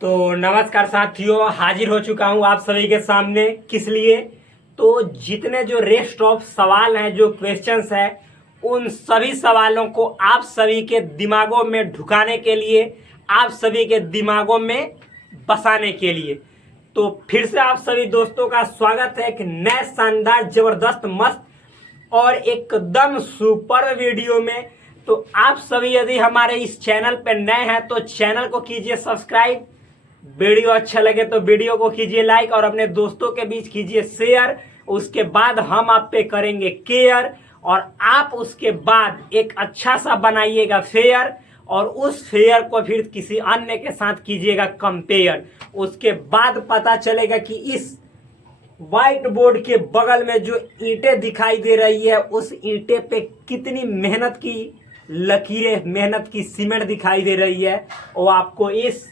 तो नमस्कार साथियों, हाजिर हो चुका हूं आप सभी के सामने। किस लिए? तो जितने जो रेस्ट ऑफ सवाल हैं, जो क्वेश्चंस हैं, उन सभी सवालों को आप सभी के दिमागों में ढुकाने के लिए, आप सभी के दिमागों में बसाने के लिए। तो फिर से आप सभी दोस्तों का स्वागत है एक नए शानदार जबरदस्त मस्त और एकदम सुपर वीडियो में। तो आप सभी यदि हमारे इस चैनल पर नए हैं तो चैनल को कीजिए सब्सक्राइब, वीडियो अच्छा लगे तो वीडियो को कीजिए लाइक और अपने दोस्तों के बीच कीजिए शेयर। उसके बाद हम आप पे करेंगे केयर और आप उसके बाद एक अच्छा सा बनाइएगा फेयर और उस फेयर को फिर किसी अन्य के साथ कीजिएगा कंपेयर। उसके बाद पता चलेगा कि इस व्हाइट बोर्ड के बगल में जो ईंटें दिखाई दे रही है उस ईंटे पे कितनी मेहनत की लकीरें, मेहनत की सीमेंट दिखाई दे रही है। वो आपको इस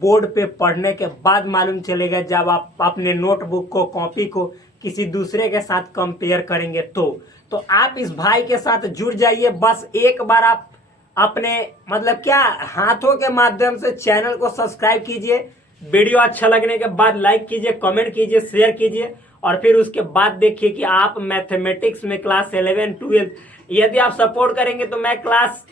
बोर्ड पे पढ़ने के बाद मालूम चलेगा, जब आप अपने नोटबुक को, कॉपी को किसी दूसरे के साथ कंपेयर करेंगे। तो आप इस भाई के साथ जुड़ जाइए। बस एक बार आप अपने क्या हाथों के माध्यम से चैनल को सब्सक्राइब कीजिए, वीडियो अच्छा लगने के बाद लाइक कीजिए, कमेंट कीजिए, शेयर कीजिए और फिर उसके बाद देखिए कि आप मैथमेटिक्स में क्लास 11, 12 यदि आप सपोर्ट करेंगे तो मैं क्लास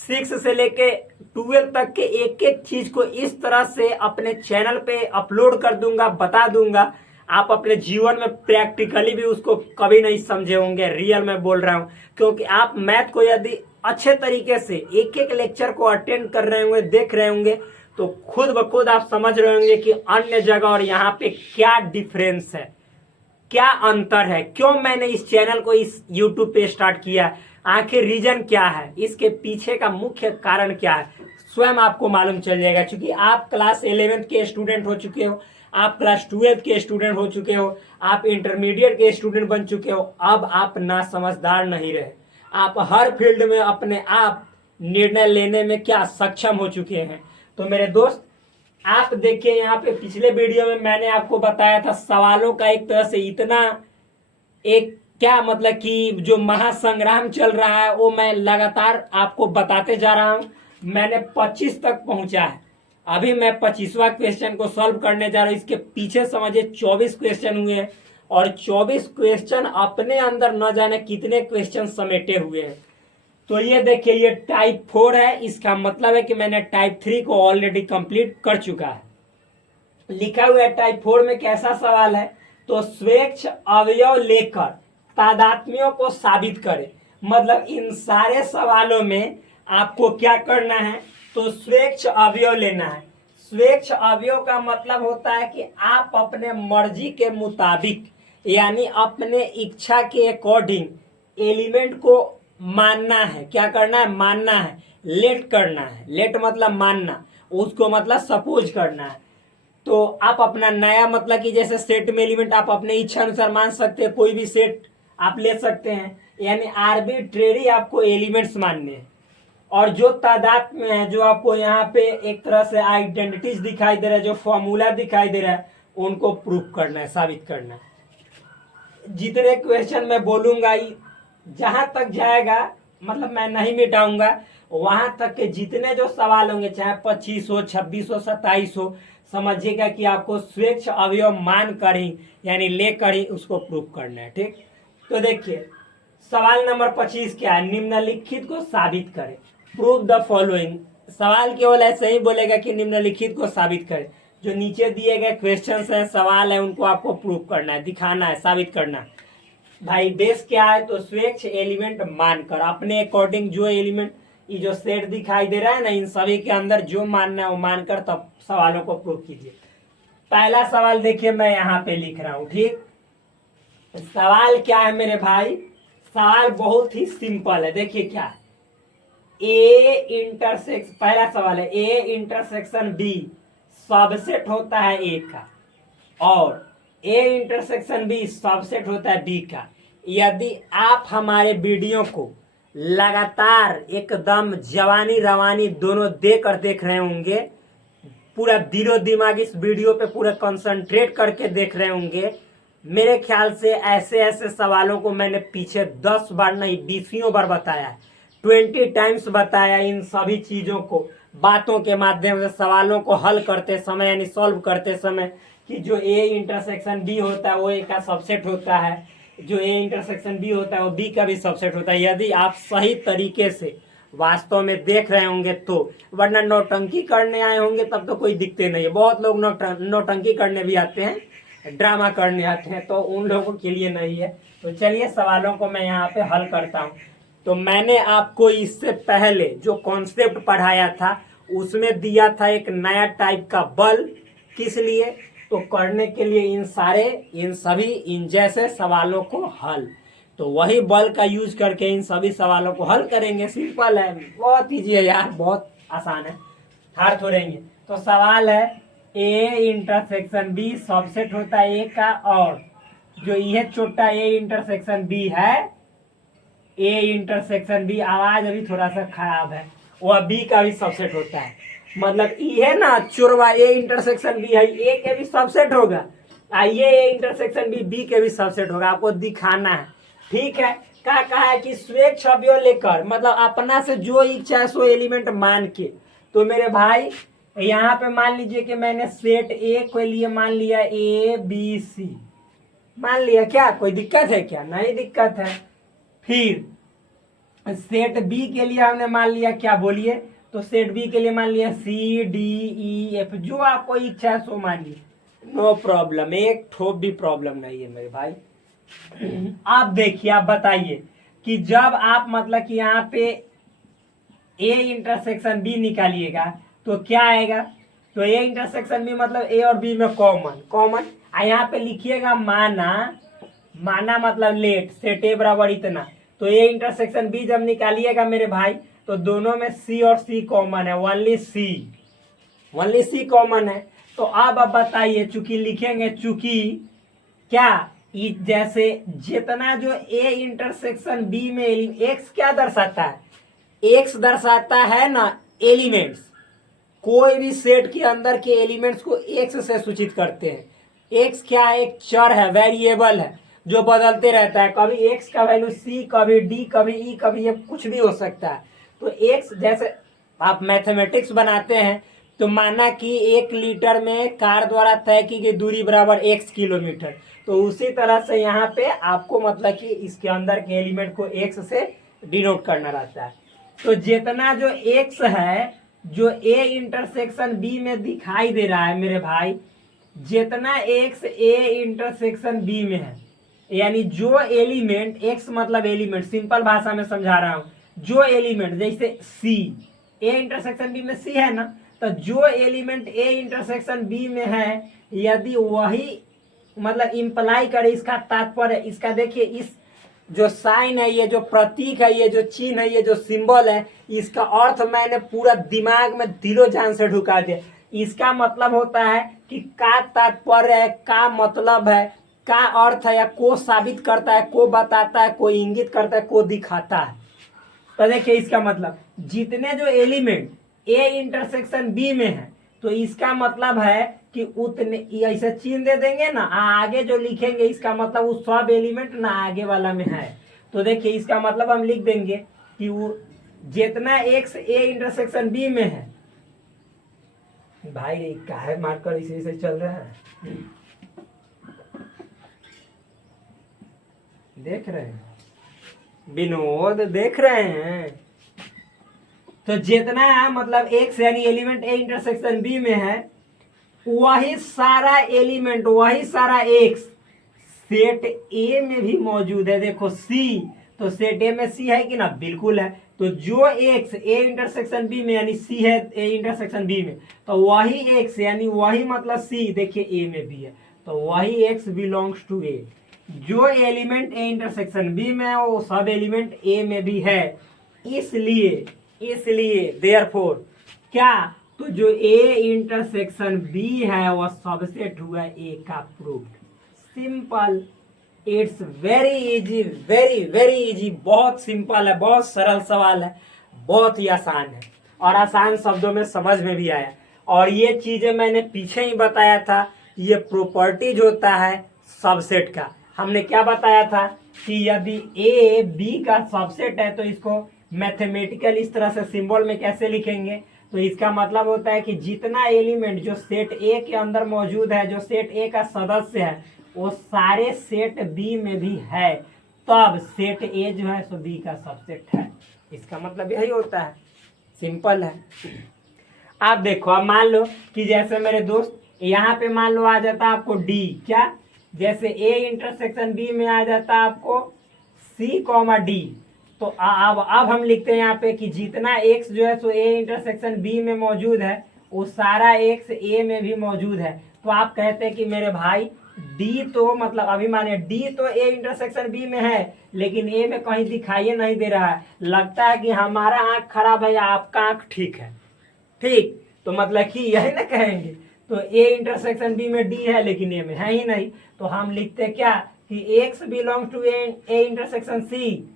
6 से लेके 12 तक के एक एक चीज को इस तरह से अपने चैनल पे अपलोड कर दूंगा, बता दूंगा। आप अपने जीवन में प्रैक्टिकली भी उसको कभी नहीं समझे होंगे, रियल में बोल रहा हूं। क्योंकि आप मैथ को यदि अच्छे तरीके से एक एक लेक्चर को अटेंड कर रहे होंगे, देख रहे होंगे, तो खुद ब खुद आप समझ रहे होंगे कि अन्य जगह और यहाँ पे क्या डिफरेंस है, क्या अंतर है, क्यों मैंने इस चैनल को इस YouTube पे स्टार्ट किया, आखिर रीजन क्या है, इसके पीछे का मुख्य कारण क्या है, स्वयं आपको मालूम चल जाएगा। क्योंकि आप क्लास 11 के स्टूडेंट हो चुके हो, आप क्लास 12 के स्टूडेंट हो चुके हो, आप इंटरमीडिएट के स्टूडेंट बन चुके हो। अब आप ना समझदार नहीं रहे, आप हर फील्ड में अपने आप निर्णय लेने में क्या सक्षम हो चुके हैं। तो मेरे दोस्त, आप देखिए यहाँ पे पिछले वीडियो में मैंने आपको बताया था सवालों का एक तरह से इतना एक क्या कि जो महासंग्राम चल रहा है वो मैं लगातार आपको बताते जा रहा हूं। मैंने 25 तक पहुंचा है, अभी मैं 25वां क्वेश्चन को सॉल्व करने जा रहा हूं। इसके पीछे समझिए 24 क्वेश्चन हुए हैं और 24 क्वेश्चन अपने अंदर न जाने कितने क्वेश्चन समेटे हुए हैं। तो ये देखिए, ये टाइप 4 है, इसका मतलब है कि मैंने टाइप 3 को ऑलरेडी कंप्लीट कर चुका है। लिखा हुआ है टाइप 4 में कैसा सवाल है, तो स्वेच्छ अवयव लेकर तादात्म्यों को साबित करें। मतलब इन सारे सवालों में आपको क्या करना है, तो स्वेच्छ अवयव लेना है। स्वेच्छ अवयव का मतलब होता है कि आप अपने मर्जी के मुताबिक, यानी अपने इच्छा के अकॉर्डिंग एलिमेंट को मानना है। क्या करना है? मानना है, लेट करना है। लेट मतलब मानना, उसको मतलब सपोज करना है। तो आप अपना नया कि जैसे सेट में एलिमेंट आप अपने इच्छा अनुसार मान सकते हैं, कोई भी सेट आप ले सकते हैं, यानी आर्बिट्रेरी आपको एलिमेंट्स मानने हैं। और जो तादाद में है, जो आपको यहाँ पे एक तरह से आइडेंटिटीज दिखाई दे रहा है, जो फॉर्मूला दिखाई दे रहा है, उनको प्रूफ करना है, साबित करना है। जितने क्वेश्चन मैं बोलूंगा जहां तक जाएगा, मैं नहीं मिटाऊंगा, वहां तक के जितने जो सवाल होंगे, चाहे 25 हो, 26 हो, 27 हो, समझिएगा कि आपको स्वेच्छ अवयव मान कर ही, यानी लेकर ही उसको प्रूफ करना है। ठीक, तो देखिए सवाल नंबर 25 क्या है, निम्नलिखित को साबित करें, प्रूव द फॉलोइंग। सवाल केवल ऐसे ही बोलेगा कि निम्नलिखित को साबित करें। जो नीचे दिए गए क्वेश्चंस हैं, सवाल है, उनको आपको प्रूफ करना है, दिखाना है, साबित करना है। भाई बेस क्या है, तो स्वेच्छ एलिमेंट मानकर, अपने अकॉर्डिंग जो एलिमेंट, ये जो सेट दिखाई दे रहा है ना, इन सभी के अंदर जो मानना है वो मानकर तब सवालों को प्रूव कीजिए। पहला सवाल देखिए, मैं यहाँ पे लिख रहा हूं। ठीक, सवाल क्या है मेरे भाई? सवाल बहुत ही सिंपल है। देखिए क्या है, ए इंटरसेक्शन, पहला सवाल है, ए इंटरसेक्शन बी सबसेट होता है ए का, और ए इंटरसेक्शन बी सबसेट होता है बी का। यदि आप हमारे वीडियो को लगातार एकदम जवानी रवानी दोनों देकर देख रहे होंगे, पूरा दिलो दिमाग इस वीडियो पे पूरा कंसंट्रेट करके देख रहे होंगे, मेरे ख्याल से ऐसे ऐसे सवालों को मैंने पीछे 10 बार नहीं 20 बार बताया है। 20 टाइम्स बताया इन सभी चीज़ों को, बातों के माध्यम से सवालों को हल करते समय यानी सॉल्व करते समय, कि जो ए इंटरसेक्शन बी होता है वो ए का सबसेट होता है, जो ए इंटरसेक्शन बी होता है वो बी का भी सबसेट होता है, यदि आप सही तरीके से वास्तव में देख रहे होंगे तो। वरना नौटंकी करने आए होंगे तब तो कोई दिखते नहीं है। बहुत लोग नौटंकी करने भी आते हैं, ड्रामा करने आते हैं, तो उन लोगों के लिए नहीं है। तो चलिए सवालों को मैं यहाँ पे हल करता हूँ। तो मैंने आपको इससे पहले जो कॉन्सेप्ट पढ़ाया था उसमें दिया था एक नया टाइप का बल, किस लिए, तो करने के लिए इन सभी इन जैसे सवालों को हल। तो वही बल का यूज करके इन सभी सवालों को हल करेंगे। सिंपल है, बहुत ईजी है यार, बहुत आसान है, हार्ड हो रही है। तो सवाल है ए इंटरसेक्शन बी सबसेट होता है ए का, और जो ये छोटा ए इंटरसेक्शन बी है, ए इंटरसेक्शन बी, आवाज अभी थोड़ा सा खराब है, वह बी का भी सबसेट होता है। मतलब ये है ना चोरवा, ए इंटरसेक्शन बी है, ए के भी सबसेट होगा, ये ए इंटरसेक्शन बी बी के भी सबसेट होगा, आपको दिखाना है। ठीक है, क्या कहा है कि स्वेत छवियों लेकर, मतलब अपना से जो इच्छा है सो एलिमेंट मान के। तो मेरे भाई यहाँ पे मान लीजिए कि मैंने सेट ए के लिए मान लिया ए बी सी, मान लिया, क्या कोई दिक्कत है क्या, नहीं दिक्कत है। फिर सेट बी के लिए हमने मान लिया, क्या बोलिए, तो सेट बी के लिए मान लिया सी डी ई एफ, जो आपको इच्छा है सो मानिए, नो प्रॉब्लम, एक ठोप भी प्रॉब्लम नहीं है मेरे भाई। आप देखिए, आप बताइए कि जब आप मतलब कि यहाँ पे ए इंटरसेक्शन बी निकालिएगा तो क्या आएगा, तो ए इंटरसेक्शन बी मतलब ए और बी में कॉमन, यहाँ पे लिखिएगा माना मतलब लेट, सेट ए बराबर इतना। तो ए इंटरसेक्शन बी जब निकालिएगा मेरे भाई तो दोनों में सी और सी कॉमन है, ओनली सी कॉमन है। तो अब बताइए, चूंकि लिखेंगे, चूंकि क्या जैसे जितना जो ए इंटरसेक्शन बी में एक्स क्या दर्शाता है, एक्स दर्शाता है ना एलिमेंट्स, कोई भी सेट के अंदर के एलिमेंट्स को एक्स से सूचित करते हैं। एक्स क्या है, एक चर है, वेरिएबल है जो बदलते रहता है, कभी एक्स का वैल्यू सी, कभी डी, कभी ई, कभी ये कुछ भी हो सकता है। तो एक्स, जैसे आप मैथमेटिक्स बनाते हैं तो माना कि 1 लीटर में कार द्वारा तय की गई दूरी बराबर x किलोमीटर, तो उसी तरह से यहाँ पे आपको मतलब कि इसके अंदर के एलिमेंट को x से डिनोट करना रहता है। तो जितना जो x है जो a इंटरसेक्शन b में दिखाई दे रहा है मेरे भाई, जितना x a इंटरसेक्शन b में है, यानी जो एलिमेंट, x मतलब एलिमेंट, सिंपल भाषा में समझा रहा हूँ, जो एलिमेंट जैसे c, a इंटरसेक्शन b में c है ना, तो जो एलिमेंट ए इंटरसेक्शन बी में है यदि वही मतलब इंप्लाई करे, इसका तात्पर्य, इसका देखिए, इस जो साइन है, ये जो प्रतीक है, ये जो चिन्ह है, ये जो सिंबल है, इसका अर्थ मैंने पूरा दिमाग में दिलो जान से ढुका दिया। इसका मतलब होता है कि का तात्पर्य है, का मतलब है, का अर्थ है, या को साबित करता है, को बताता है, को इंगित करता है, को दिखाता है। तो देखिए इसका मतलब जितने जो एलिमेंट ए इंटरसेक्शन बी में है, तो इसका मतलब है कि उतने, ऐसे चिन्ह दे देंगे ना, आगे जो लिखेंगे इसका मतलब उस सब एलिमेंट ना आगे वाला में है। तो देखिए इसका मतलब हम लिख देंगे कि वो जितना एक्स ए इंटरसेक्शन बी में है, भाई काहे मार्कर इसे से चल रहा है, देख रहे हैं विनोद, देख रहे हैं। तो जितना मतलब एक्स यानी एलिमेंट ए इंटरसेक्शन बी में है, वही सारा एलिमेंट, वही सारा एक्स सेट ए में भी मौजूद है। देखो सी, तो सेट ए में सी है कि ना, बिल्कुल है। तो जो एक्स ए इंटरसेक्शन बी में यानी सी है ए इंटरसेक्शन बी में, तो वही एक्स यानी वही मतलब सी देखिए ए में भी है, तो वही एक्स बिलोंग्स टू ए। जो एलिमेंट ए इंटरसेक्शन बी में है वो सब एलिमेंट ए में भी है। इसलिए देयरफॉर क्या, तो जो ए इंटरसेक्शन बी है वह सबसेट हुआ ए का proof. Simple, it's very easy, very very easy, बहुत सिंपल है, बहुत सरल सवाल है, बहुत ही आसान है और आसान शब्दों में समझ में भी आया। और ये चीजें मैंने पीछे ही बताया था, ये प्रॉपर्टीज होता है सबसेट का। हमने क्या बताया था कि यदि ए बी का सबसेट है तो इसको मैथमेटिकल इस तरह से सिंबल में कैसे लिखेंगे, तो इसका मतलब होता है कि जितना एलिमेंट जो सेट ए के अंदर मौजूद है, जो सेट ए का सदस्य है, वो सारे सेट बी में भी है, तब सेट ए जो है सो बी का सबसेट है। इसका मतलब यही होता है, सिंपल है। आप देखो, अब मान लो कि जैसे मेरे दोस्त यहाँ पे मान लो आ जाता आपको डी, क्या, जैसे ए इंटरसेक्शन बी में आ जाता आपको सी कॉमा डी, तो अब हम लिखते हैं यहाँ पे कि जितना एक्स जो है सो ए इंटरसेक्शन बी में मौजूद है, वो सारा एक्स ए में भी मौजूद है। तो आप कहते हैं कि मेरे भाई डी तो मतलब अभी माने डी तो ए इंटरसेक्शन बी में है, लेकिन ए में कहीं दिखाई नहीं दे रहा है, लगता है कि हमारा आंख खराब है या आपका आंख ठीक है, ठीक, तो मतलब कि यही ना कहेंगे। तो ए इंटरसेक्शन बी में डी है लेकिन ए में है ही नहीं, तो हम लिखते क्या कि x belong to A intersection C,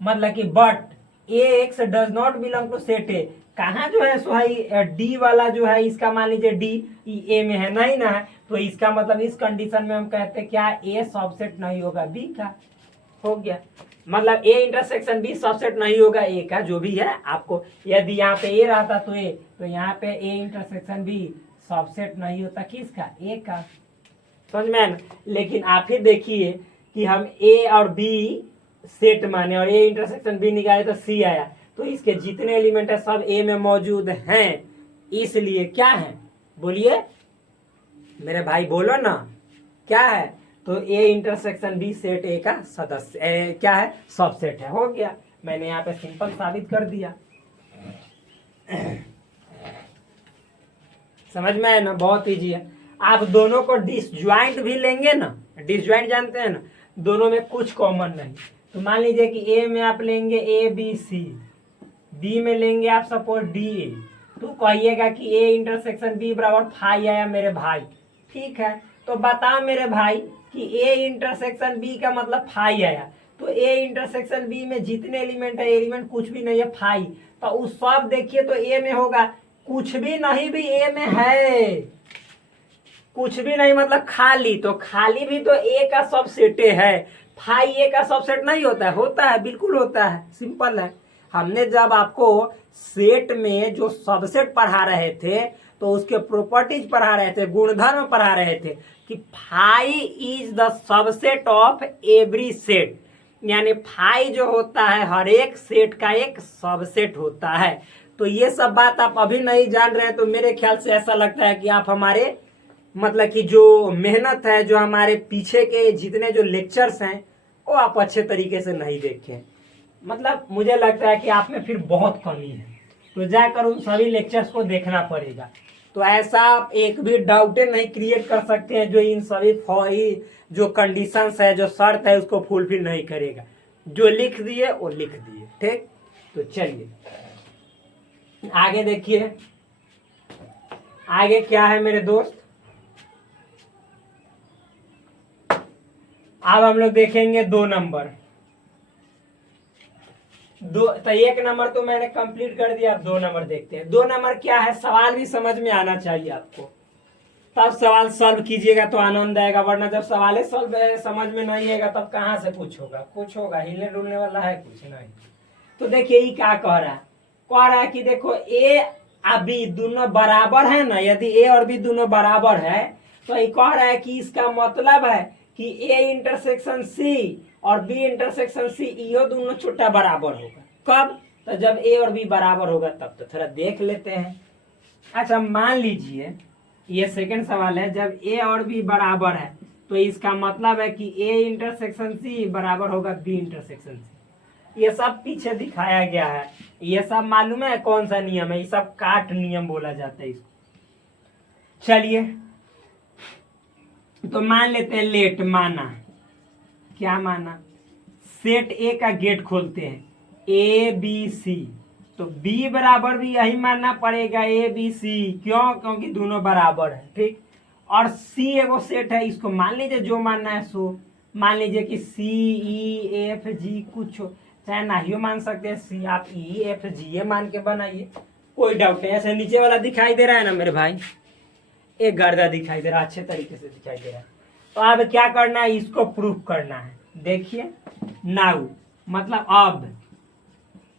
मतलब कि but A x does not belong to set A. कहाँ जो है सो है डी वाला जो है, इसका मान लीजिए डी ए में है नहीं ना है, तो इसका मतलब इस कंडीशन में हम कहते हैं क्या, ए सबसेट नहीं होगा बी का, हो गया। मतलब ए इंटरसेक्शन बी सबसेट नहीं होगा ए का, जो भी है आपको, यदि यहाँ पे ए रहता तो ए, तो यहाँ पे ए इंटरसेक्शन बी सबसेट नहीं होता किसका, ए का, समझ में ना। लेकिन आप ही देखिए कि हम ए और बी सेट माने और ए इंटरसेक्शन बी निकाले तो सी आया, तो इसके जितने एलिमेंट है सब ए में मौजूद हैं, इसलिए क्या है, बोलिए मेरे भाई, बोलो ना क्या है, तो A intersection B set A का सदस्य क्या है, सबसेट है, हो गया। मैंने यहाँ पे सिंपल साबित कर दिया, समझ में आया ना, बहुत इजी है। आप दोनों को डिसज्वाइंट भी लेंगे ना, डिसज्वाइंट जानते हैं ना, दोनों में कुछ कॉमन नहीं, तो मान लीजिए कि ए में आप लेंगे ए बी सी, बी में लेंगे आप सपोज डी ए, तो कहिएगा कि ए इंटरसेक्शन बी बराबर फाई आया मेरे भाई, ठीक है। तो बताओ मेरे भाई कि ए इंटरसेक्शन बी का मतलब फाई आया, तो ए इंटरसेक्शन बी में जितने एलिमेंट है, एलिमेंट कुछ भी नहीं है फाई, तो उस सब देखिए तो ए में होगा, कुछ भी नहीं भी ए में है, कुछ भी नहीं मतलब खाली, तो खाली भी तो ए का सबसेट है, फाई ए का सबसेट नहीं होता है, होता है, बिल्कुल होता है, सिंपल है। हमने जब आपको सेट में जो सबसेट पढ़ा रहे थे तो उसके प्रॉपर्टीज पढ़ा रहे थे, गुणधर्म पढ़ा रहे थे कि phi is the subset of every set, यानी फाई जो होता है हर एक सेट का एक सबसेट होता है। तो ये सब बात आप अभी नहीं जान रहे हैं, तो मेरे ख्याल से ऐसा लगता है कि आप हमारे मतलब कि जो मेहनत है, जो हमारे पीछे के जितने जो लेक्चर्स हैं वो आप अच्छे तरीके से नहीं देखे, मतलब मुझे लगता है कि आप में फिर बहुत कमी है, तो जाकर उन सभी लेक्चर्स को देखना पड़ेगा। तो ऐसा आप एक भी डाउटे नहीं क्रिएट कर सकते हैं जो इन सभी जो कंडीशंस है, जो शर्त है, उसको फुलफिल नहीं करेगा। जो लिख दिए वो लिख दिए, ठीक। तो चलिए आगे देखिए, आगे क्या है मेरे दोस्त, अब हम लोग देखेंगे 2 नंबर। तो 1 नंबर तो मैंने कंप्लीट कर दिया, अब 2 नंबर देखते हैं। 2 नंबर क्या है, सवाल भी समझ में आना चाहिए आपको, तब सवाल सॉल्व कीजिएगा तो आनंद आएगा, वरना जब सवाल सॉल्व समझ में नहीं आएगा तब कहाँ से कुछ होगा, कुछ होगा, हिलने डुलने वाला है कुछ नहीं। तो देखिए ये क्या कह रहा है कि देखो ए और बी दोनों बराबर है ना, यदि ए और बी दोनों बराबर है तो ये कह रहा है कि इसका मतलब है कि ए इंटरसेक्शन सी और बी इंटरसेक्शन सी यो दोनों छोटा बराबर होगा। कब, तो जब ए और बी बराबर होगा तब। तो थोड़ा देख लेते हैं। अच्छा मान लीजिए ये सेकंड सवाल है, जब ए और बी बराबर है तो इसका मतलब है कि ए इंटरसेक्शन सी बराबर होगा बी इंटरसेक्शन सी। ये सब पीछे दिखाया गया है, ये सब मालूम है कौन सा नियम है, ये सब काट नियम बोला जाता है इसको। चलिए तो मान लेते हैं, लेट माना, क्या माना, सेट ए का गेट खोलते हैं ए बी सी, तो बी बराबर भी यही मानना पड़ेगा ए बी सी, क्यों, क्योंकि दोनों बराबर है, ठीक। और सी एगो सेट है, इसको मान लीजिए जो मानना है सो, मान लीजिए कि सी ई एफ जी कुछ हो, चाहे नहीं मान सकते हैं, सी आप ई एफ जी मान के बनाइए, कोई डाउट नहीं। ऐसे नीचे वाला दिखाई दे रहा है ना मेरे भाई, एक गर्दा दिखाई दे रहा है, अच्छे तरीके से दिखाई दे रहा है। तो अब क्या करना है, इसको प्रूफ करना है। देखिए नाउ मतलब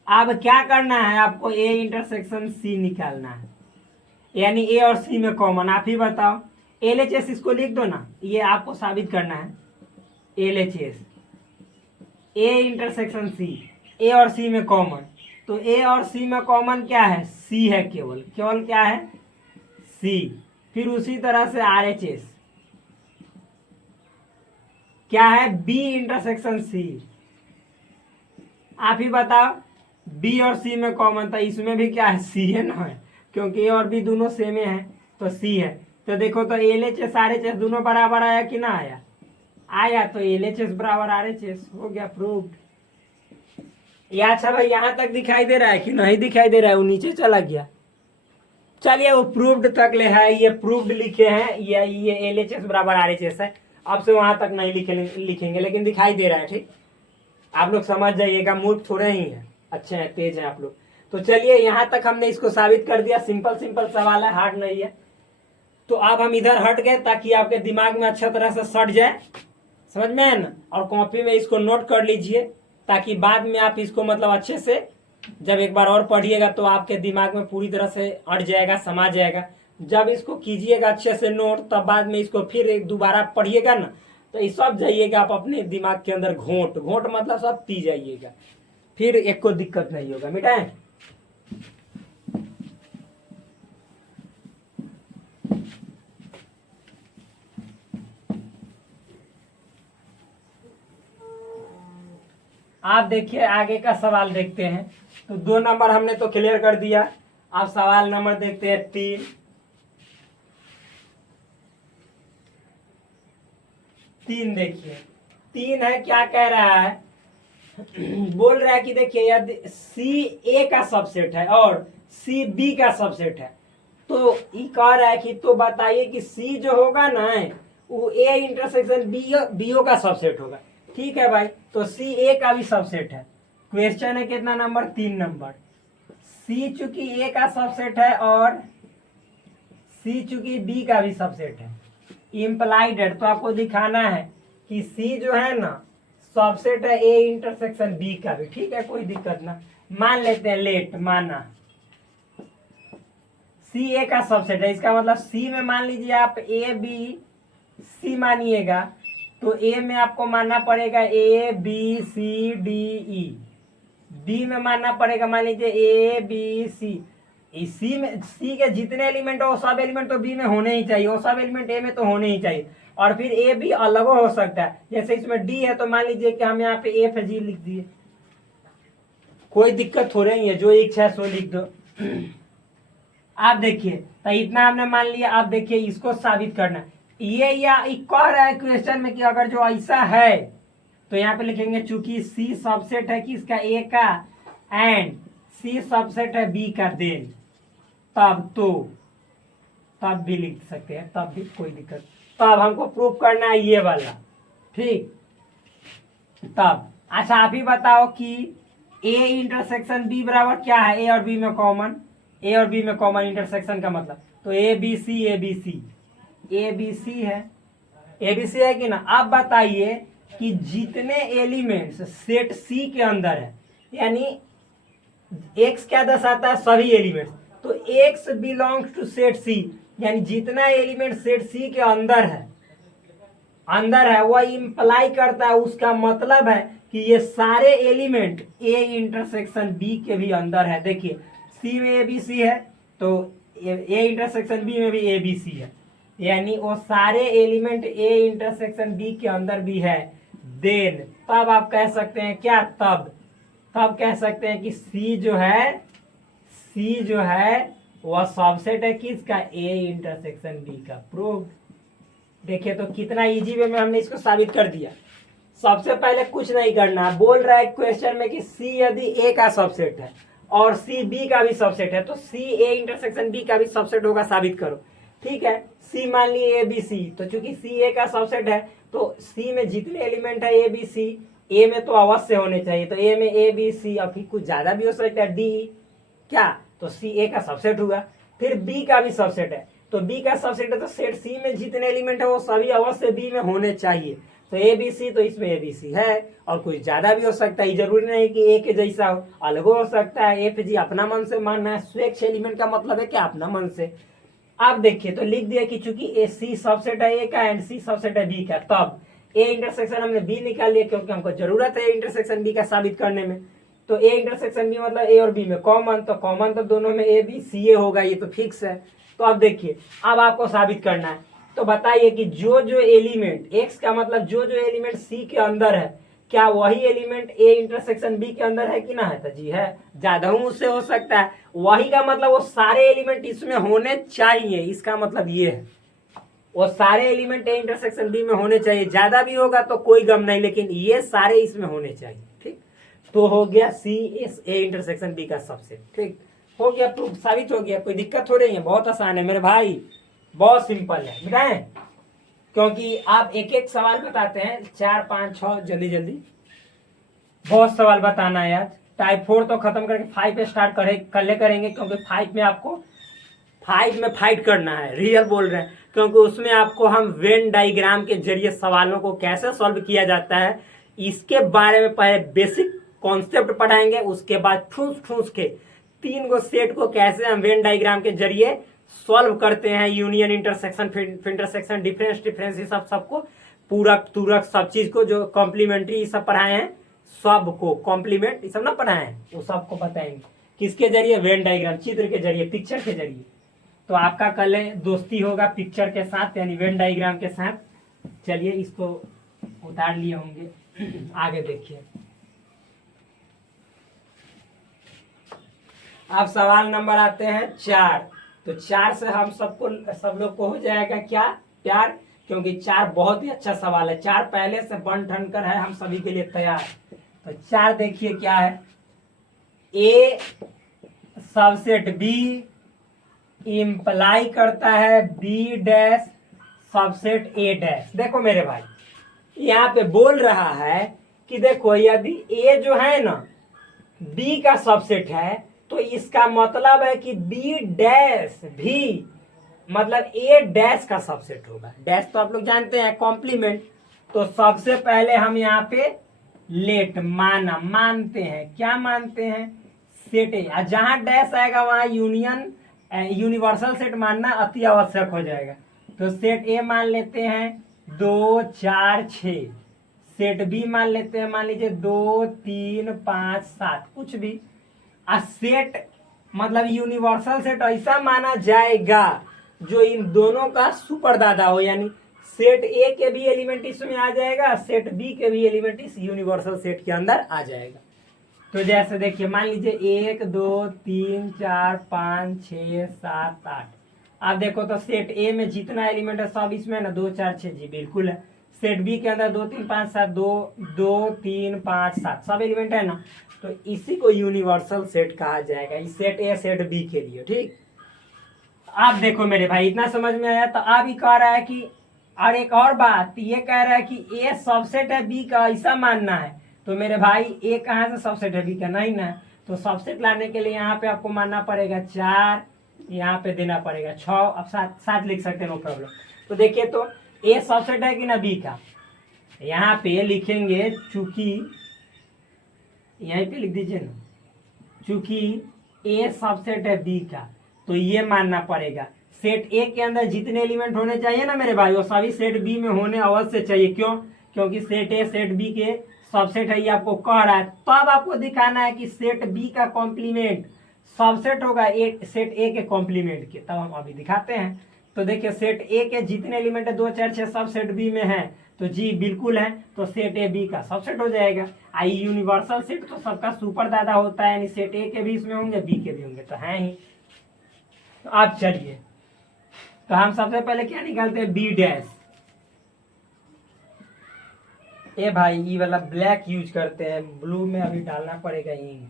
अब क्या करना है, आपको ए इंटरसेक्शन सी निकालना है, यानी ए और सी में कॉमन। आप ही बताओ, LHS इसको लिख दो ना, ये आपको साबित करना है। LHS ए इंटरसेक्शन सी, ए और सी में कॉमन, तो ए और सी में कॉमन क्या है, सी है, केवल केवल क्या है, सी। फिर उसी तरह से RHS क्या है, बी इंटरसेक्शन सी। आप ही बताओ, बी और सी में कॉमन था, इसमें भी क्या है, सी है ना, क्योंकि ए और बी दोनों सेम है, तो सी है। तो देखो, तो LHS RHS दोनों बराबर आया कि ना आया, आया, तो LHS बराबर RHS हो गया, प्रूव्ड। या अच्छा भाई, यहां तक दिखाई दे रहा है कि नहीं दिखाई दे रहा है, वो नीचे चला गया। चलिए, वो प्रूव्ड तक ले है, ये प्रूव्ड लिखे हैं, ये LHS बराबर RHS है। अब से वहां तक नहीं लिखेंगे, लेकिन दिखाई दे रहा है, ठीक। आप लोग समझ जाइएगा, मूर्ख थोड़े ही हैं, अच्छे हैं, तेज हैं आप लोग। तो चलिए, यहां तक हमने इसको साबित कर दिया। सिंपल सिंपल सवाल है, हार्ड नहीं है। तो अब हम इधर हट गए ताकि आपके दिमाग में अच्छा तरह से सट जाए, समझ में है ना। और कॉपी में इसको नोट कर लीजिए, ताकि बाद में आप इसको मतलब अच्छे से जब एक बार और पढ़िएगा तो आपके दिमाग में पूरी तरह से अट जाएगा, समा जाएगा। जब इसको कीजिएगा अच्छे से नोट, तब बाद में इसको फिर एक दोबारा पढ़िएगा ना, तो ये सब जाइएगा आप अपने दिमाग के अंदर, घोंट घोंट मतलब सब पी जाइएगा, फिर एक को दिक्कत नहीं होगा। मिटाएं। आप देखिए, आगे का सवाल देखते हैं। तो 2 नंबर हमने तो क्लियर कर दिया। अब सवाल नंबर देखते हैं 3। देखिए, 3 है, क्या कह रहा है, बोल रहा है कि देखिए, यदि सी ए का सबसेट है और सी बी का सबसेट है, तो ये कह रहा है कि तो बताइए कि सी जो होगा ना, वो ए इंटरसेक्शन बीओ का सबसेट होगा। ठीक है भाई, तो सी ए का भी सबसेट है। क्वेश्चन है कितना नंबर, 3 नंबर। सी चूंकि ए का सबसेट है और सी चूंकि बी का भी सबसेट है, इम्प्लाइड है, तो आपको दिखाना है कि सी जो है ना सबसेट है ए इंटरसेक्शन बी का भी। ठीक है, कोई दिक्कत ना, मान लेते हैं, लेट माना सी ए का सबसेट है, इसका मतलब सी में मान लीजिए आप ए बी सी मानिएगा, तो ए में आपको मानना पड़ेगा A B C D E, B में मानना पड़ेगा मान लीजिए ए बी सी। सी में सी के जितने एलिमेंट हो, सब एलिमेंट तो बी में होने ही चाहिए, और सब एलिमेंट ए में तो होने ही चाहिए। और फिर ए भी अलग हो सकता है, जैसे इसमें डी है, तो मान लीजिए कि हम यहाँ पे एफ जी लिख दिए, कोई दिक्कत हो रही है, जो इच्छा है सो लिख दो। आप देखिए, तो इतना हमने मान लिया। आप देखिए, इसको साबित करना, ये या कह रहा है क्वेश्चन में कि अगर जो ऐसा है, तो यहाँ पे लिखेंगे चूंकि सी सबसेट है किसका, ए का, एंड सी सबसेट है बी का, देन तब तो तब भी लिख सकते हैं, तब भी कोई दिक्कत। तब हमको प्रूफ करना है ये वाला, ठीक। तब अच्छा, आप ही बताओ कि ए इंटरसेक्शन बी बराबर क्या है, ए और बी में कॉमन, ए और बी में कॉमन इंटरसेक्शन का मतलब, तो A B C A B C, A B C है, ए बी सी है कि ना। अब बताइए कि जितने एलिमेंट्स सेट सी के अंदर है, यानी एक्स क्या दर्शाता है, सभी एलिमेंट्स, तो एक्स बिलोंग्स टू सेट सी, यानी जितना एलिमेंट सेट सी के अंदर है वह इंप्लाई करता है, उसका मतलब है कि ये सारे एलिमेंट ए इंटरसेक्शन बी के भी अंदर है। देखिए, सी में ए बी सी है, तो ए इंटरसेक्शन बी में भी ए बी सी है, यानी वो सारे एलिमेंट ए इंटरसेक्शन बी के अंदर भी है। देन तब आप कह सकते हैं क्या, तब कह सकते हैं कि सी जो है वह सबसेट है किसका, ए इंटरसेक्शन बी का। प्रूव। देखिए, तो कितना इजी वे में हमने इसको साबित कर दिया। सबसे पहले कुछ नहीं करना, बोल रहा है क्वेश्चन में कि सी यदि ए का सबसेट है और सी बी का भी सबसेट है, तो सी ए इंटरसेक्शन बी का भी सबसेट होगा, साबित करो। ठीक है, सी मान लिए ए बी सी, तो चूंकि सी ए का सबसेट है, तो सी में जितने एलिमेंट है ए बी सी, ए में तो अवश्य होने चाहिए, तो ए में ए बी सी, और फिर कुछ ज्यादा भी हो सकता है डी, क्या, तो सी ए का सबसेट हुआ। फिर बी का भी सबसेट है, तो बी का सबसेट है, तो सेट सी में जितने एलिमेंट है वो सभी अवश्य बी में होने चाहिए, तो ABC, तो इसमें ABC है, और कुछ ज्यादा भी हो सकता है, जरूरी नहीं कि A के जैसा हो, अलग हो सकता है। FG अपना मन से मानना है, स्वेच्छ एलिमेंट का मतलब है कि अपना मन से। आप देखिए तो लिख दिया कि चूंकि AC सबसेट है A का एंड C सबसेट है B का, तब A इंटरसेक्शन हमने B निकाल लिया, क्योंकि हमको जरूरत है A इंटरसेक्शन B का साबित करने में। तो A इंटरसेक्शन B मतलब A और B में कॉमन, तो कॉमन तो दोनों में ABCA होगा, ये तो फिक्स है। तो अब देखिए, अब आपको साबित करना है, तो बताइए कि जो जो एलिमेंट X का मतलब जो जो एलिमेंट C के अंदर है, क्या वही एलिमेंट A इंटरसेक्शन B के अंदर है कि ना है? तो जी है, ज्यादा उससे हो सकता है। वही का मतलब वो सारे एलिमेंट इसमें होने चाहिए, इसका मतलब ये है वो सारे एलिमेंट A इंटरसेक्शन B में होने चाहिए। ज्यादा भी होगा तो कोई गम नहीं, लेकिन ये सारे इसमें होने चाहिए। ठीक, तो हो गया A इंटरसेक्शन B का सबसेट। ठीक, हो गया, प्रूफ साबित हो गया। कोई दिक्कत हो रही है? बहुत आसान है मेरे भाई, बहुत सिंपल है, बताएं। क्योंकि आप एक एक सवाल बताते हैं, 4 5 6 जल्दी जल्दी, बहुत सवाल बताना है आज। टाइप 4 तो खत्म करके 5 पे स्टार्ट करेंगे, क्योंकि 5 में आपको 5 में फाइट करना है, रियल बोल रहे हैं। क्योंकि उसमें आपको हम वेन डायग्राम के जरिए सवालों को कैसे सॉल्व किया जाता है इसके बारे में पहले बेसिक कॉन्सेप्ट पढ़ाएंगे, उसके बाद ठूस ठूस के 3 गो सेट को कैसे हम वेन डायग्राम के जरिए सॉल्व करते हैं, यूनियन, इंटरसेक्शन, इंटरसेक्शन, डिफरेंस, ये सबको पूरक तुरक सब चीज को, जो कॉम्प्लीमेंट्री सब पढ़ाए हैं, सबको कॉम्प्लीमेंट ये सब ना पढ़ाए हैं, वो सबको बताएंगे। किसके जरिए? वेन डायग्राम, चित्र के जरिए, पिक्चर के जरिए। तो आपका कल दोस्ती होगा पिक्चर के साथ, यानी वेन डायग्राम के साथ। चलिए इसको उतार लिए होंगे, आगे देखिए। अब सवाल नंबर आते हैं 4। तो 4 से हम सब लोग को हो जाएगा क्या? प्यार, क्योंकि 4 बहुत ही अच्छा सवाल है। 4 पहले से बन ठन कर है हम सभी के लिए तैयार। तो 4 देखिए क्या है। A सबसेट B इंप्लाई करता है B dash subset A dash. देखो मेरे भाई, यहाँ पे बोल रहा है कि देखो, यदि A जो है ना B का सबसेट है, तो इसका मतलब है कि B डैश भी मतलब A डैश का सबसेट होगा। डैश तो आप लोग जानते हैं, कॉम्प्लीमेंट। तो सबसे पहले हम यहाँ पे लेट मानते हैं, क्या मानते हैं? Set A। जहां डैश आएगा वहां यूनिवर्सल सेट मानना अति आवश्यक हो जाएगा। तो सेट A मान लेते हैं 2 4 6, सेट B मान लेते हैं, मान लीजिए 2 3 5 7, कुछ भी। सेट मतलब यूनिवर्सल सेट ऐसा माना जाएगा जो इन दोनों का सुपर दादा हो, यानी सेट A के भी एलिमेंट इसमें आ जाएगा, सेट B के भी एलिमेंट इस यूनिवर्सल सेट के अंदर आ जाएगा। तो जैसे देखिए, मान लीजिए 1 2 3 4 5 6 7 8। आप देखो तो सेट A में जितना एलिमेंट है सब इसमें ना, 2 4 6, जी बिल्कुल है। सेट B के अंदर 2 3 5 7, 2 2 3 5 7 सब एलिमेंट है ना, तो इसी को यूनिवर्सल सेट कहा जाएगा, इस सेट A सेट B के लिए। ठीक, आप देखो मेरे भाई, इतना समझ में आया? तो आप ही कह रहा है कि, और एक और बात ये कह रहा है कि A सबसेट है B का, ऐसा मानना है। तो मेरे भाई A कहाँ से सबसेट है B का? नहीं ना। तो सबसेट लाने के लिए यहाँ पे आपको मानना पड़ेगा 4, यहाँ पे देना पड़ेगा 6, अब 7 लिख सकते हैं, नो प्रॉब्लम। तो देखिए, तो A सबसेट है कि ना B का? यहाँ पे लिखेंगे, चूंकि यहीं पे लिख दीजिए ना, चूंकि A सबसेट है B का, तो ये मानना पड़ेगा सेट A के अंदर जितने एलिमेंट होने चाहिए ना मेरे भाई, वो सभी सेट B में होने अवश्य चाहिए। क्यों? क्योंकि सेट A सेट B के सबसेट है, ये आपको कह रहा है। तब आपको दिखाना है कि सेट B का कॉम्प्लीमेंट सबसेट होगा सेट A के कॉम्प्लीमेंट के, तब हम अभी दिखाते हैं। तो देखिए, सेट A के जितने एलिमेंट है 2 4 6 सब सेट B में है, तो जी बिल्कुल है, तो सेट A B का सबसेट हो जाएगा। आई यूनिवर्सल सेट तो सबका सुपर दादा होता है, यानी सेट A के भी इसमें होंगे, B के भी होंगे, तो है ही। तो आप चलिए, तो हम सबसे पहले क्या निकालते हैं? B dash. ए भाई, ये वाला ब्लैक यूज करते हैं, ब्लू में अभी डालना पड़ेगा इंक।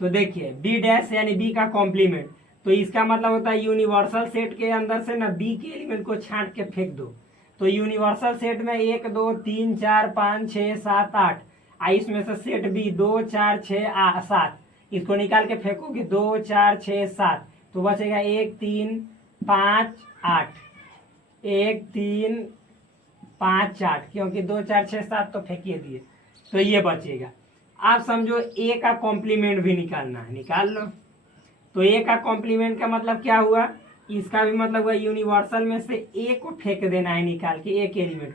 तो देखिए, B डैश यानी B का कॉम्प्लीमेंट, तो इसका मतलब होता है यूनिवर्सल सेट के अंदर से ना B के एलिमेंट को छांट के फेंक दो। तो यूनिवर्सल सेट में 1 2 3 4 5 6 7 8, इसमें से सेट B 2 4 6 7, इसको निकाल के फेंकोगे 2 4 6 7, तो बचेगा 1 3 5 8, 1 3 5 8, क्योंकि 2 4 6 7 तो फेंकिए दिए, तो ये बचेगा। आप समझो ए का कॉम्प्लीमेंट भी निकालना है, निकाल लो। तो ए का कॉम्प्लीमेंट का मतलब क्या हुआ, इसका भी मतलब हुआ यूनिवर्सल में से ए को फेंक देना है निकाल के, एक एलिमेंट।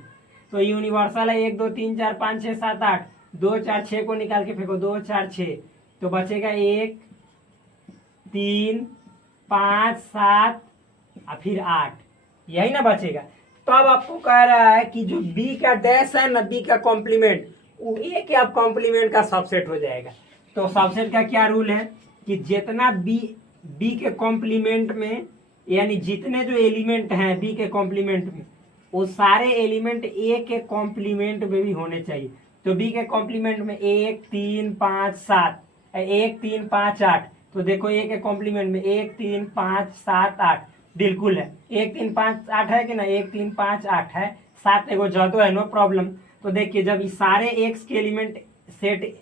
तो यूनिवर्सल है 1 2 3 4 5 6 7 8, 2 4 6 को निकाल के फेंको, 2 4 6, तो बचेगा 1 3 5 7 और फिर 8, यही ना बचेगा। तो अब आपको कह रहा है कि जो बी का डैश है ना, बी का कॉम्प्लीमेंट, वो ए के आप कॉम्प्लीमेंट का सबसेट हो जाएगा। तो सबसेट का क्या रूल है कि जितना बी के कॉम्प्लीमेंट में, यानी जितने जो एलिमेंट हैं बी के कॉम्प्लीमेंट में, वो सारे एलिमेंट ए के कॉम्प्लीमेंट में भी होने चाहिए। तो बी के कॉम्प्लीमेंट में 1 3 5 7, 1 3 5 8, तो देखो ए के कॉम्प्लीमेंट में 1 3 5 7 8 बिल्कुल है, 1 3 5 8 है कि ना, 1 3 5 8 है, 7 एगो ज्यादा है, नो प्रॉब्लम। तो देखिए जब इस सारे एक्स के एलिमेंट सेट,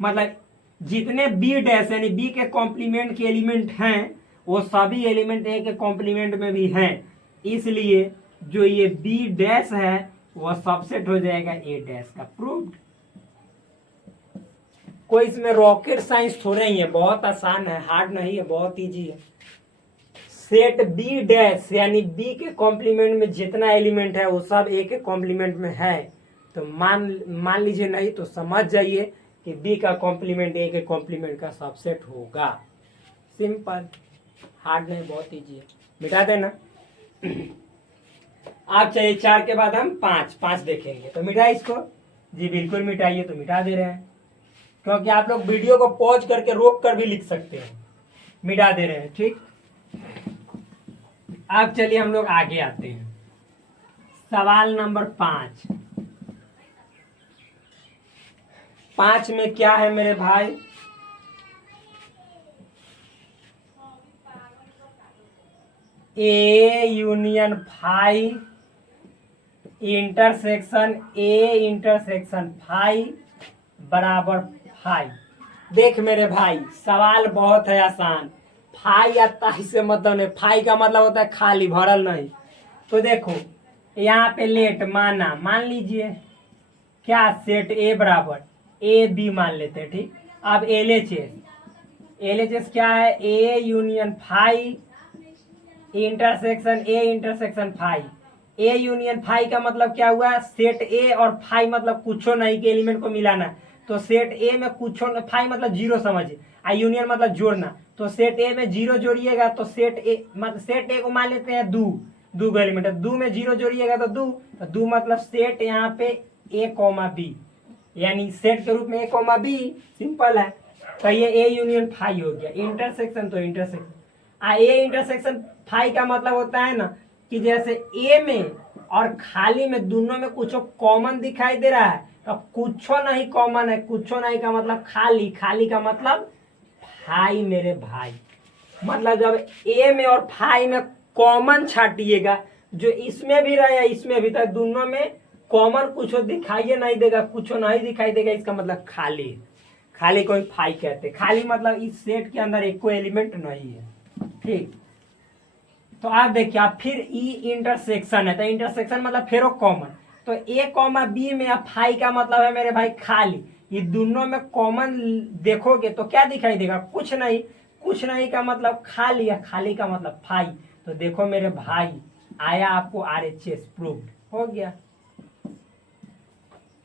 मतलब जितने बी डैश यानी बी के कॉम्प्लीमेंट के एलिमेंट हैं, वो सभी एलिमेंट ए के कॉम्प्लीमेंट में भी हैं, इसलिए जो ये बी डैश है वह सबसेट हो जाएगा ए डैश का। प्रूव्ड। कोई इसमें रॉकेट साइंस थोड़े ही है, बहुत आसान है, हार्ड नहीं है, बहुत इजी है। सेट बी डैश यानी बी के कॉम्प्लीमेंट में जितना एलिमेंट है वो सब ए के कॉम्प्लीमेंट में है, तो मान लीजिए, नहीं तो समझ जाइए कि बी का कॉम्प्लीमेंट ए के कॉम्प्लीमेंट का सबसेट होगा। सिंपल, हार्ड नहीं, बहुत इजी है, मिटा देना। आप चाहिए 4 के बाद हम 5 देखेंगे, तो मिटा इसको जी, बिल्कुल मिटाइए। तो मिटा दे रहे हैं, क्योंकि आप लोग वीडियो को पॉज करके रोक कर भी लिख सकते हैं। मिटा दे रहे हैं, ठीक। अब चलिए हम लोग आगे आते हैं। सवाल नंबर 5 में क्या है मेरे भाई, A union phi intersection A intersection phi बराबर फाई। देख मेरे भाई, सवाल बहुत है आसान। फाई आता है इससे मतलब नहीं, फाई का मतलब होता है खाली, भरल नहीं। तो देखो यहाँ पे लेट मान लीजिए क्या, सेट ए बराबर ए बी मान लेते हैं, ठीक। अब एलएचएस क्या है, A union phi intersection A intersection phi. A union phi का मतलब क्या हुआ, सेट ए और फाई मतलब कुछो नहीं के एलिमेंट को मिलाना। तो सेट ए में कुछो, फाई मतलब जीरो समझिए, आ यूनियन मतलब जोड़ना। तो सेट ए में जीरो जोड़िएगा तो सेट ए को मान लेते हैं दो एलिमेंट है, दो में जीरो जोड़िएगा तो दो मतलब सेट यहाँ पे ए कॉमा बी, यानी सेट के रूप में ए कॉमा बी, सिंपल है। तो ये ए यूनियन फाई हो गया। इंटरसेक्शन तो इंटरसेक्शन, ए इंटरसेक्शन फाई का मतलब होता है ना कि जैसे ए में और खाली में दोनों में कुछ कॉमन दिखाई दे रहा है, तो कुछो नहीं कॉमन है, कुछो नहीं का मतलब खाली, खाली का मतलब फाई मेरे भाई। मतलब जब ए में और फाई में कॉमन छाटिएगा, जो इसमें भी रहे इसमें भी, तो दोनों में कॉमन कुछ दिखाई नहीं देगा, कुछ नहीं दिखाई देगा, इसका मतलब खाली, खाली कोई फाई कहते। खाली मतलब इस सेट के अंदर एक कोई एलिमेंट नहीं है, ठीक। तो आप देखिए, आप फिर ई इंटरसेक्शन है, तो इंटरसेक्शन मतलब फिर कॉमन। तो ए कॉमा बी में अब फाई का मतलब है मेरे भाई खाली, ये दोनों में कॉमन देखोगे तो क्या दिखाई देगा, कुछ नहीं, कुछ नहीं का मतलब खाली है, खाली का मतलब फाई। तो देखो मेरे भाई, आया आपको RHS, प्रूव्ड हो गया।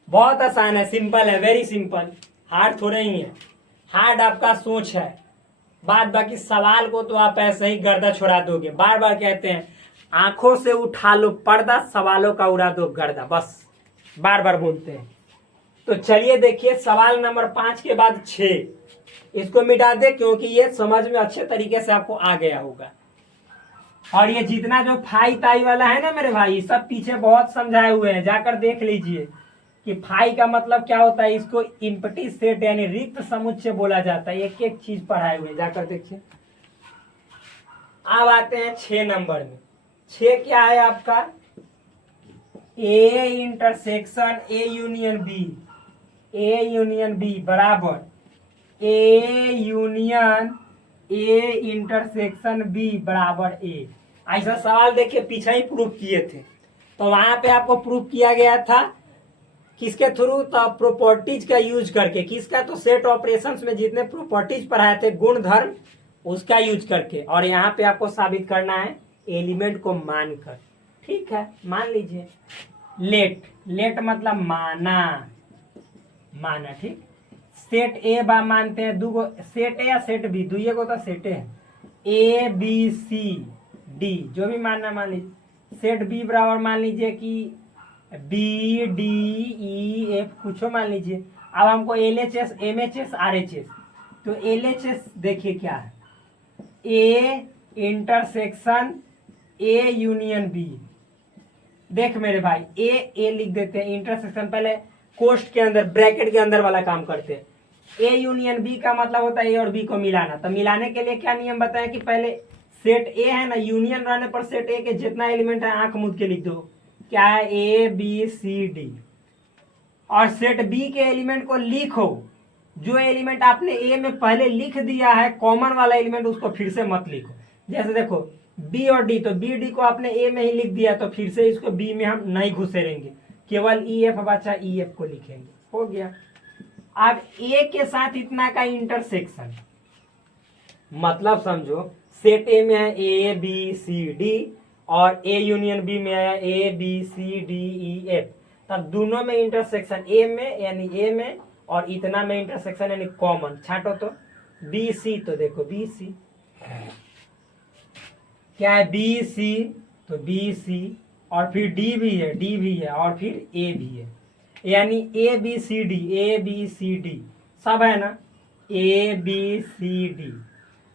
बहुत आसान है, सिंपल है, वेरी सिंपल, हार्ड थोड़े ही है, हार्ड आपका सोच है। बात बाकी सवाल को तो आप ऐसे ही गर्दा छोड़ा दोगे। बार बार कहते हैं आंखों से उठा लो पर्दा, सवालों का उड़ा दो गर्दा, बस बार बार बोलते हैं। तो चलिए देखिए सवाल नंबर 5 के बाद 6, इसको मिटा दे क्योंकि ये समझ में अच्छे तरीके से आपको आ गया होगा। और ये जितना जो फाई ताई वाला है ना मेरे भाई, सब पीछे बहुत समझाए हुए हैं, जाकर देख लीजिए कि फाई का मतलब क्या होता है। इसको इम्पटी सेट यानी रिक्त समुच्चय बोला जाता है, एक एक चीज पढ़ाए हुए, जाकर देखिए। अब आते हैं 6 नंबर में। 6 क्या है आपका, A intersection A union B बराबर A union A intersection B बराबर ए। ऐसा सवाल देखिए पीछे ही प्रूफ किए थे। तो वहां पे आपको प्रूफ किया गया था किसके थ्रू, तो प्रॉपर्टीज का यूज करके। किसका, तो सेट ऑपरेशंस में जितने प्रॉपर्टीज पढ़ाए थे गुण धर्म, उसका यूज करके। और यहाँ पे आपको साबित करना है एलिमेंट को मानकर। ठीक है, मान लीजिए लेट, लेट मतलब माना, माना। ठीक, सेट ए बा मानते हैं, दूगो सेट ए या सेट बी, दुइये को तो सेट है, ए बी सी डी, जो भी मानना मान लीजिए। सेट बी बराबर मान लीजिए कि बी डी ई एफ कुछ मान लीजिए। अब हमको L H S, M H S, R H S, तो एल एच एस देखिए क्या है, A intersection A union B. देख मेरे भाई, ए लिख देते हैं, इंटरसेक्शन पहले कोष्ट के अंदर ब्रैकेट के अंदर वाला काम करते हैं। ए यूनियन बी का मतलब होता है ए और बी को मिलाना। तो मिलाने के लिए क्या नियम बताएं कि पहले सेट ए है ना, यूनियन रहने पर सेट ए के जितना एलिमेंट है आंख मूंद के लिख दो, क्या है, ए बी सी डी। और सेट बी के एलिमेंट को लिखो, जो एलिमेंट आपने ए में पहले लिख दिया है कॉमन वाला एलिमेंट, उसको फिर से मत लिखो। जैसे देखो बी और डी, तो बी डी को आपने ए में ही लिख दिया, तो फिर से इसको बी में हम नहीं घुसेरेंगे, केवल ई एफ बचा, ई एफ को लिखेंगे, हो गया। अब ए के साथ इतना का इंटरसेक्शन, मतलब समझो सेट ए में है ए बी सी डी और ए यूनियन बी में है A B C D E F, तब दोनों में इंटरसेक्शन ए में यानी ए में और इतना में इंटरसेक्शन यानी कॉमन, छाटो तो बी सी, तो देखो बी सी क्या है, बी सी, तो बी सी, और फिर डी भी है, डी भी है, और फिर ए भी है, यानी A B C D, A B C D सब है ना, ए बी सी डी।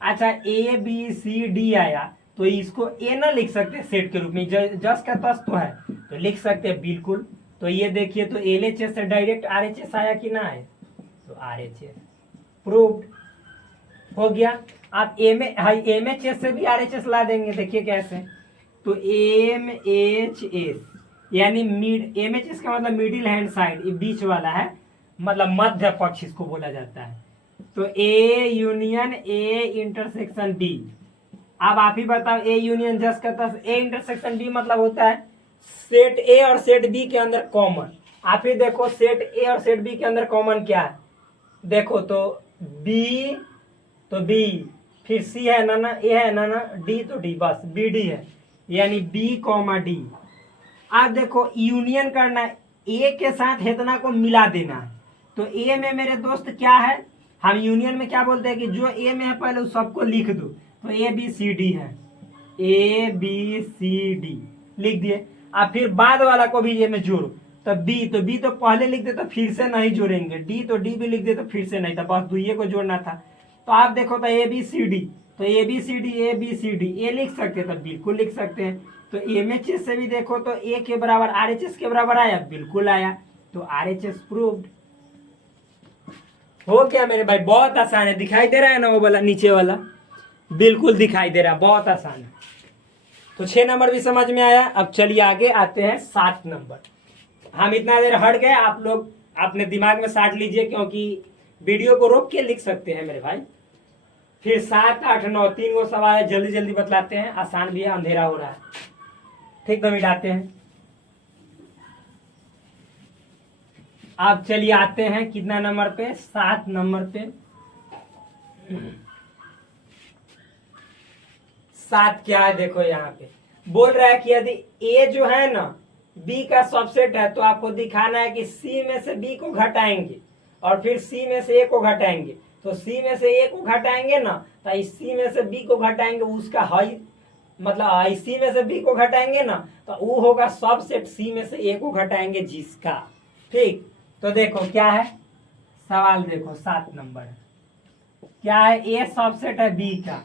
अच्छा ए बी सी डी आया तो इसको ए ना लिख सकते सेट के रूप में, जस का तस तो है, तो लिख सकते हैं बिल्कुल। तो ये देखिए, तो एल एच एस से डायरेक्ट आर एच एस आया कि ना आए, तो आर एच एस प्रूव्ड हो गया। आप एम एच एस से भी आर एच एस ला देंगे, देखिए कैसे, तो एम एच एस यानी मिड, एम एच एस का मतलब मिडिल हैंड साइड, ये बीच वाला है, मतलब मध्य पक्ष इसको बोला जाता है। तो ए यूनियन ए इंटरसेक्शन डी। अब आप ही बताओ, ए यूनियन जस का तस, ए इंटरसेक्शन डी मतलब होता है सेट ए और सेट बी के अंदर कॉमन। आप ही देखो सेट ए और सेट बी के अंदर कॉमन क्या है, देखो तो बी, तो बी, फिर सी है ना ना, ए है ना ना, डी तो डी, बस बी डी है, यानी बी कॉमा डी। अब देखो यूनियन करना है, ए के साथ इतना को मिला देना है। तो ए में मेरे दोस्त क्या है, हम यूनियन में क्या बोलते हैं कि जो ए में है पहले उस सबको लिख दो, तो ए बी सी डी है, ए बी सी डी लिख दिए। अब फिर बाद वाला को भी ए में जोड़ो, तो बी तो पहले लिख दे तो फिर से नहीं जोड़ेंगे, डी तो डी भी लिख दे तो फिर से नहीं था, बस दुइये को जोड़ना था। तो आप देखो तो ए बी सी डी, तो A B C D, A B C D, A लिख सकते हैं तो बिल्कुल लिख सकते हैं। तो एम एच एस से भी देखो तो ए के बराबर आर एच एस के बराबर आया, बिल्कुल आया, तो आर एच एस प्रूव्ड हो गया मेरे भाई। बहुत आसान है, दिखाई दे रहा है ना वो वाला नीचे वाला, बिल्कुल दिखाई दे रहा है, बहुत आसान है। तो 6 नंबर भी समझ में आया। अब चलिए आगे आते हैं 7 नंबर। हम इतना देर हट गए, आप लोग अपने दिमाग में साट लीजिए, क्योंकि वीडियो को रोक के लिख सकते हैं मेरे भाई। फिर 7, 8, 9 3 गो सवाल जल्दी जल्दी बतलाते हैं, आसान भी है, अंधेरा हो रहा है, ठीक तो मिटाते हैं। अब चलिए आते हैं कितना नंबर पे, 7 नंबर पे। 7 क्या है, देखो यहाँ पे बोल रहा है कि यदि ए जो है ना बी का सबसेट है, तो आपको दिखाना है कि सी में से बी को घटाएंगे और फिर सी में से ए को घटाएंगे। तो सी में से ए को घटाएंगे ना, तो इस सी में से बी को घटाएंगे, उसका हाई मतलब सी में से बी को घटाएंगे ना, तो वो होगा सबसेट सी में से ए को घटाएंगे जिसका। ठीक, तो देखो क्या है सवाल, देखो 7 नंबर क्या है, ए सबसेट है बी का,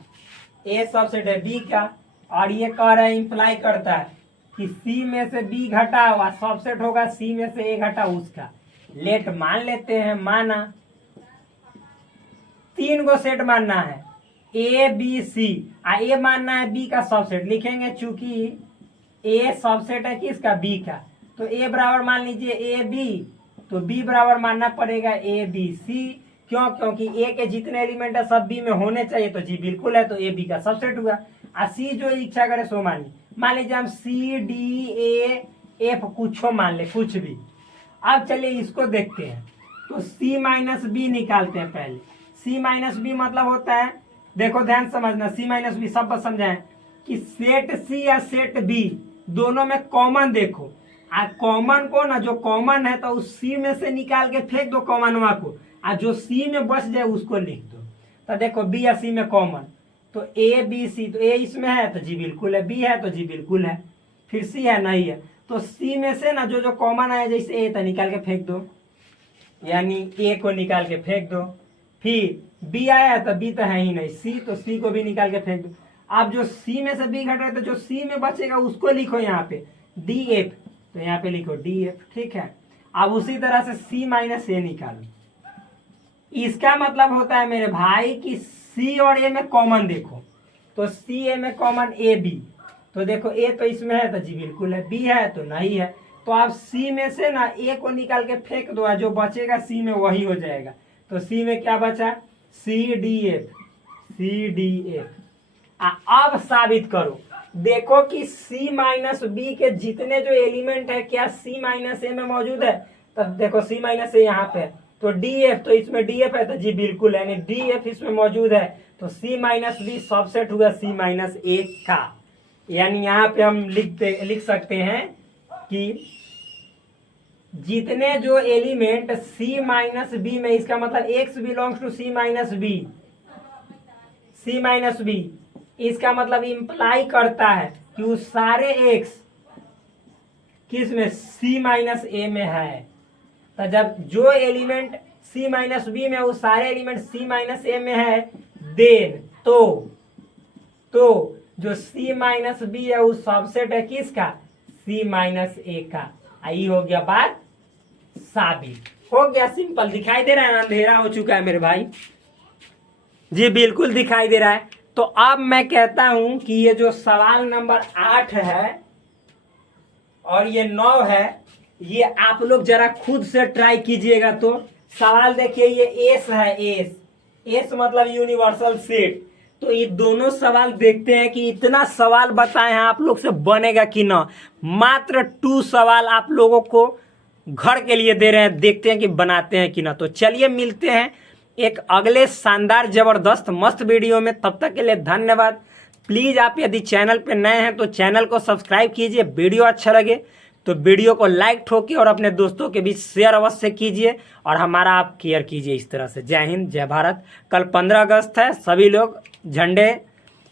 ए सबसेट है बी का, और ये कह रहा है, इंप्लाई करता है कि सी में से बी घटा हुआ सबसेट होगा सी में से ए घटा उसका। लेट मान लेते हैं, माना 3 गो सेट मानना है, ए बी सी, ए मानना है बी का सबसेट, लिखेंगे चूंकि ए सबसेट है किसका, बी का, तो ए बराबर मान लीजिए ए बी, तो बी बराबर मानना पड़ेगा ए बी सी। क्यों, क्योंकि ए के जितने एलिमेंट है सब बी में होने चाहिए, तो जी बिल्कुल है, तो ए बी का सबसेट हुआ। सी जो इच्छा करे सो मानिए, मान लीजिए हम सी डी ए एफ कुछ मान ले, कुछ भी। अब चलिए इसको देखते हैं। तो सी माइनस बी निकालते हैं पहले। सी माइनस बी मतलब होता है, देखो ध्यान समझना, सी माइनस बी सब समझाएं कि सेट सी या सेट बी दोनों में कॉमन देखो, कॉमन को ना, जो कॉमन है तो उस सी में से निकाल के फेंक दो कॉमनवा को, और जो सी में बच जाए उसको लिख दो। तो देखो बी या सी में कॉमन, तो ए बी सी, तो ए इसमें है तो जी बिल्कुल है, बी है तो जी बिल्कुल है, फिर सी है नहीं है, तो सी में से ना जो जो कॉमन आया, जैसे ए तो निकाल के फेंक दो, यानी ए को निकाल के फेंक दो। फिर बी आया तो बी तो है ही नहीं, सी तो सी को भी निकाल के फेंक दो। अब जो सी में से बी घट रहा है तो जो सी में बचेगा उसको लिखो यहाँ पे डी एफ, तो यहाँ पे लिखो डी एफ, ठीक है। अब उसी तरह से सी माइनस ए निकालो। इसका मतलब होता है मेरे भाई कि सी और ए में कॉमन देखो, तो सी ए में कॉमन ए बी, तो देखो ए तो इसमें है तो जी बिल्कुल है, बी है तो नहीं है, तो आप सी में से ना ए को निकाल के फेंक दो, जो बचेगा सी में वही हो जाएगा। तो सी में क्या बचा, C D F, C D F. अब साबित करो, देखो कि सी माइनस बी के जितने जो एलिमेंट है क्या सी माइनस ए में मौजूद है। तब देखो सी माइनस ए यहाँ पे, तो डी एफ, तो इसमें डी एफ है तो जी बिल्कुल है, यानी डी एफ इसमें मौजूद है, तो सी माइनस बी सबसेट हुआ सी माइनस ए का। यानी यहाँ पे हम लिख सकते हैं कि जितने जो एलिमेंट सी माइनस बी में, इसका मतलब x belongs to C minus B, C minus B, इसका मतलब इंप्लाई करता है कि वो सारे एक्स किस में, सी माइनस ए में है। तो जब जो एलिमेंट सी माइनस बी में वो सारे एलिमेंट सी माइनस ए में है, देन तो जो सी माइनस बी है वो सबसेट है किसका, सी माइनस ए का। आई हो गया बात साबित, हो गया सिंपल। दिखाई दे रहा है, अंधेरा हो चुका है मेरे भाई जी, बिल्कुल दिखाई दे रहा है। तो अब मैं कहता हूं कि ये जो सवाल नंबर 8 है और ये 9 है, ये आप लोग जरा खुद से ट्राई कीजिएगा। तो सवाल देखिए, ये एस है, एस मतलब यूनिवर्सल सेट। तो ये दोनों सवाल देखते हैं कि इतना सवाल बताए हैं आप लोग से बनेगा कि ना। मात्र 2 सवाल आप लोगों को घर के लिए दे रहे हैं, देखते हैं कि बनाते हैं कि ना। तो चलिए मिलते हैं एक अगले शानदार जबरदस्त मस्त वीडियो में, तब तक के लिए धन्यवाद। प्लीज़ आप यदि चैनल पे नए हैं तो चैनल को सब्सक्राइब कीजिए, वीडियो अच्छा लगे तो वीडियो को लाइक ठोकिए और अपने दोस्तों के बीच शेयर अवश्य कीजिए, और हमारा आप केयर कीजिए इस तरह से। जय हिंद, जय भारत। कल 15 अगस्त है, सभी लोग झंडे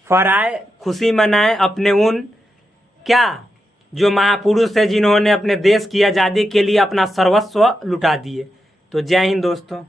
फहराए, खुशी मनाएं, अपने उन क्या जो महापुरुष है जिन्होंने अपने देश की आज़ादी के लिए अपना सर्वस्व लुटा दिए। तो जय हिंद दोस्तों।